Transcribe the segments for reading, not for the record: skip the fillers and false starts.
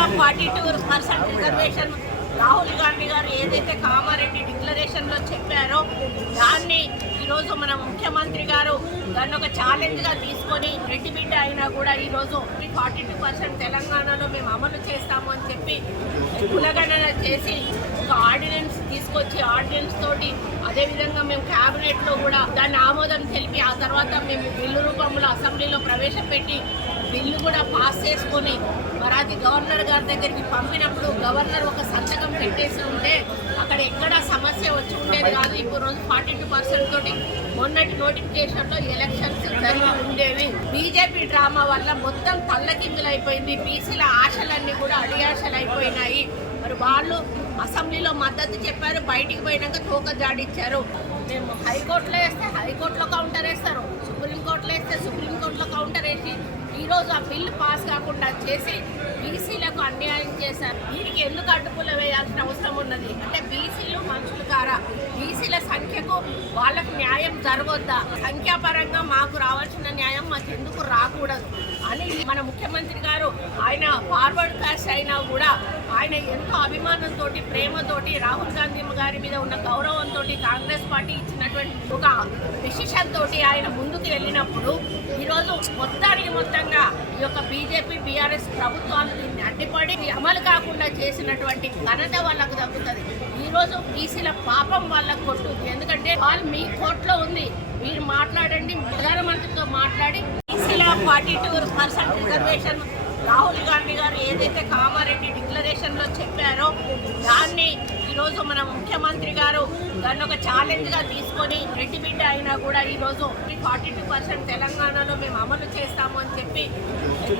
42% reservation Rahul Gandhi గారు ఏదైతే కామారెడ్డి డిక్లరేషన్లో చెప్పారో దాన్ని ఈరోజు మన ముఖ్యమంత్రి గారు దాన్ని ఒక ఛాలెంజ్గా తీసుకొని రెడ్డి బిడ్డ అయినా కూడా ఈరోజు 42% తెలంగాణలో మేము అమలు చేస్తాము అని చెప్పి కులగణన చేసి ఒక ఆర్డినెన్స్ తీసుకొచ్చి ఆర్డినెన్స్ తోటి అదేవిధంగా మేము క్యాబినెట్లో కూడా దాన్ని ఆమోదం తెలిపి ఆ తర్వాత మేము బిల్లు రూపంలో అసెంబ్లీలో ప్రవేశపెట్టి బిల్లు కూడా పాస్ చేసుకొని మరి అది గవర్నర్ గారి దగ్గరికి పంపినప్పుడు గవర్నర్ ఒక సంతకం పెట్టేసి ఉంటే అక్కడ ఎక్కడ సమస్య వచ్చి ఉండేది కాదు. ఇప్పుడు రోజు 42% తోటి మొన్నటి నోటిఫికేషన్లో ఎలక్షన్స్ జరిగి ఉండేవి. బీజేపీ డ్రామా వల్ల మొత్తం తల్లకిందులైపోయింది. బీసీల ఆశలన్నీ కూడా అడియాశలు అయిపోయినాయి. మరి వాళ్ళు అసెంబ్లీలో మద్దతు చెప్పారు, బయటికి పోయినాక తోక జాడిచ్చారు. మేము హైకోర్టులో వేస్తే హైకోర్టులో కౌంటర్ వేస్తారు, సుప్రీంకోర్టులో వేస్తే సుప్రీంకోర్టులో కౌంటర్ వేసి ఈరోజు ఆ బిల్లు పాస్ కాకుండా చేసి బీసీలకు అన్యాయం చేశారు. దీనికి ఎందుకు అడ్డుపుల్ల వేయాల్సిన అవసరం ఉన్నది అంటే బీసీలు మనుషులు కారా? బీసీల సంఖ్యకు వాళ్ళకు న్యాయం జరగొద్దా? సంఖ్యాపరంగా మాకు రావాల్సిన న్యాయం మాకు ఎందుకు రాకూడదు అని మన ముఖ్యమంత్రి గారు ఆయన ఫార్వర్డ్ క్యాస్ట్ అయినా కూడా ఆయన ఎంతో అభిమానంతో ప్రేమతోటి రాహుల్ గాంధీ గారి మీద ఉన్న గౌరవంతో కాంగ్రెస్ పార్టీ ఇచ్చినటువంటి ఒక డిసిషన్ తోటి ఆయన ముందుకు వెళ్ళినప్పుడు ఈరోజు మొత్తంగా ఈ యొక్క బీజేపీ బీఆర్ఎస్ ప్రభుత్వాలు దీన్ని అడ్డుపడి అమలు కాకుండా చేసినటువంటి ఘనత వాళ్ళకు దక్కుతుంది. ఈరోజు బీసీల పాపం వాళ్ళకు కొట్టుద్ది. ఎందుకంటే వాళ్ళు మీ కోర్టులో ఉంది, మీరు మాట్లాడండి, ప్రధానమంత్రితో మాట్లాడి బీసీల 42% రిజర్వేషన్ రాహుల్ గాంధీ గారు ఏదైతే కామారెడ్డి డిక్లరేషన్లో చెప్పారో దాన్ని ఈరోజు మన ముఖ్యమంత్రి గారు దాన్ని ఒక ఛాలెంజ్గా తీసుకొని రెడ్డి బిడ్డ అయినా కూడా ఈరోజు 42% తెలంగాణలో మేము అమలు చేస్తాము అని చెప్పి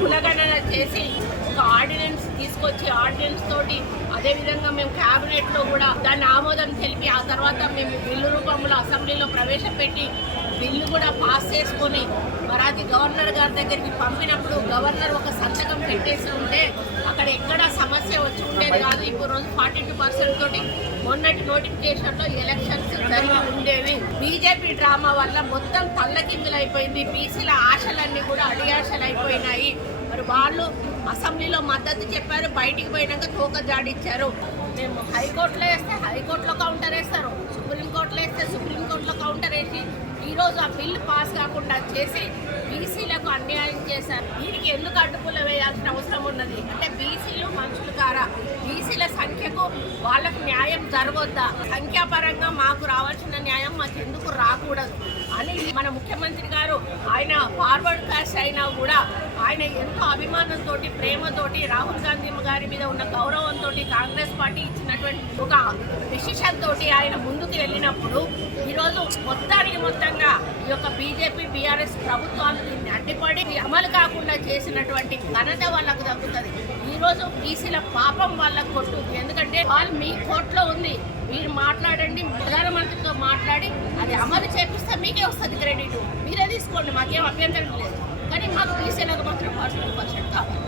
కులగణన చేసి ఒక ఆర్డినెన్స్ తీసుకొచ్చి ఆర్డినెన్స్ తోటి అదేవిధంగా మేము క్యాబినెట్లో కూడా దాన్ని ఆమోదం తెలిపి ఆ తర్వాత మేము బిల్లు రూపంలో అసెంబ్లీలో ప్రవేశపెట్టి బిల్లు కూడా పాస్ చేసుకొని మరి అది గవర్నర్ గారి దగ్గరికి పంపినప్పుడు గవర్నర్ ఒక సంతకం పెట్టేసి ఉంటే అక్కడ ఎక్కడ సమస్య వచ్చి ఉండేది కాదు. ఇప్పుడు రోజు 42% తోటి మొన్నటి నోటిఫికేషన్లో ఎలక్షన్స్ జరిగి ఉండేవి. బీజేపీ డ్రామా వల్ల మొత్తం తల్లకిందులైపోయింది. బీసీల ఆశలన్నీ కూడా అడియాశలు అయిపోయినాయి. మరి వాళ్ళు అసెంబ్లీలో మద్దతు చెప్పారు, బయటికి పోయినాక తోక జాడిచ్చారు. మేము హైకోర్టులో వేస్తే హైకోర్టులో కౌంటర్ వేస్తారు, సుప్రీంకోర్టులో వేస్తే సుప్రీంకోర్టులో కౌంటర్ వేసి ఈరోజు ఆ బిల్లు పాస్ కాకుండా చేసి బీసీలకు అన్యాయం చేశారు. దీనికి ఎందుకు అడ్డుపుల్ల వేయాల్సిన అవసరం ఉన్నది అంటే బీసీలు మనుషులు కారా? బీసీల సంఖ్యకు వాళ్ళకు న్యాయం జరగొద్దా? సంఖ్యాపరంగా మాకు రావాల్సిన న్యాయం మాకు ఎందుకు రాకూడదు అని మన ముఖ్యమంత్రి గారు ఆయన ఫార్వర్డ్ క్యాస్ట్ అయినా కూడా ఆయన ఎంతో అభిమానంతో ప్రేమతోటి రాహుల్ గాంధీ గారి మీద ఉన్న గౌరవంతో కాంగ్రెస్ పార్టీ ఇచ్చినటువంటి ఒక డిసిషన్ తోటి ఆయన ముందుకు వెళ్ళినప్పుడు ఈరోజు మొత్తంగా ఈ యొక్క బీజేపీ బీఆర్ఎస్ ప్రభుత్వాలు దీన్ని అడ్డుపడి అమలు కాకుండా చేసినటువంటి ఘనత వాళ్ళకు దక్కుతుంది. ఈరోజు బీసీల పాపం వాళ్ళకు కొట్టుద్ది. ఎందుకంటే వాళ్ళు మీ కోర్టులో ఉంది, మీరు మాట్లాడండి, ప్రధానమంత్రితో మాట్లాడి అది అమలు చేపిస్తే మీకే వస్తుంది క్రెడిట్, మీరే తీసుకోండి, మాకేం అభ్యంతరం లేదు. కానీ మాకు బీసీలకు మాత్రం 42% కావాలి.